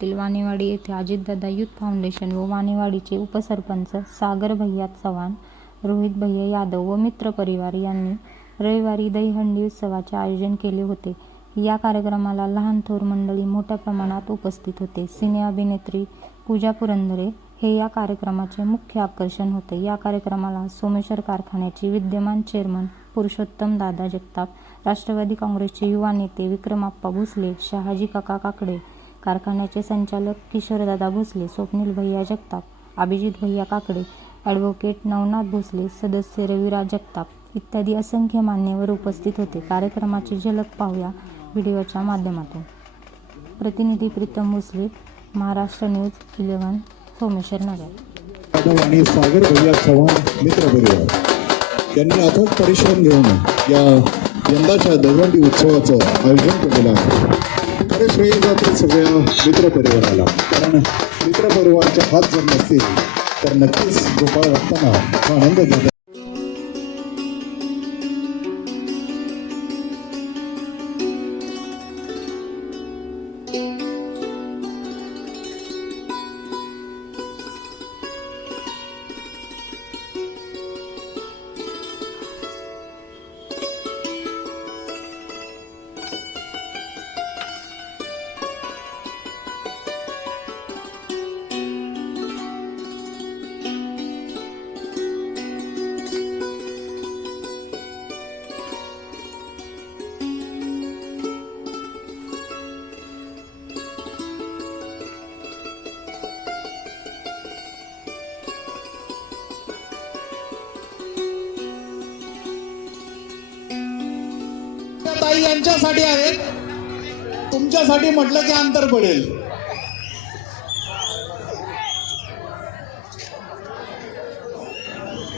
तालुक्यातील वाणेवाडी येथे Ajitdada youth foundation व वाणेवाडीचे उपसरपंच सागर भैया चव्हाण रोहित भैया यादव व मित्र परिवार यांनी रविवारी दहीहंडी उत्सवाचे आयोजन केले होते. या कार्यक्रमाला लहान थोर मंडळी मोठ्या प्रमाणात उपस्थित होते. सिने अभिनेत्री पूजा पुरंदरे हे या कार्यक्रमाचे मुख्य आकर्षण होते. या कार्यक्रमाला सोमेश्वर कारखान्याचे विद्यमान चेअरमन पुरुषोत्तम दादा जगताप राष्ट्रवादी काँग्रेसचे युवा नेते विक्रमाप्पा भोसले शहाजी काका काकडे कारखान्याचे संचालक किशोरदादा भोसले स्वप्नील भैया जगताप अभिजित भैया काकडे ॲडव्होकेट नवनाथ भोसले सदस्य रविराज जगताप इत्यादी असंख्य मान्यवर उपस्थित होते. कार्यक्रमाची झलक पाहूया व्हिडिओच्या माध्यमातून. प्रतिनिधी प्रीतम भोसले महाराष्ट्र न्यूज इलेव्हन सोमेश्वर नगर. यादव आणि सागर भैया चव्हाण मित्र परिवार. यांनी अथक परिश्रम घेऊन या यंदाच्या दहीहंडी उत्सवाचं आयोजन केलेलं आहे. खरे श्रेय जाते सगळ्या मित्रपरिवाराला. कारण मित्र हात जर नसतील तर नक्कीच गोपाळ वागताना आनंद घेत ताई यांच्यासाठी आहेत. तुमच्यासाठी म्हटलं की अंतर पडेल.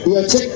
याचे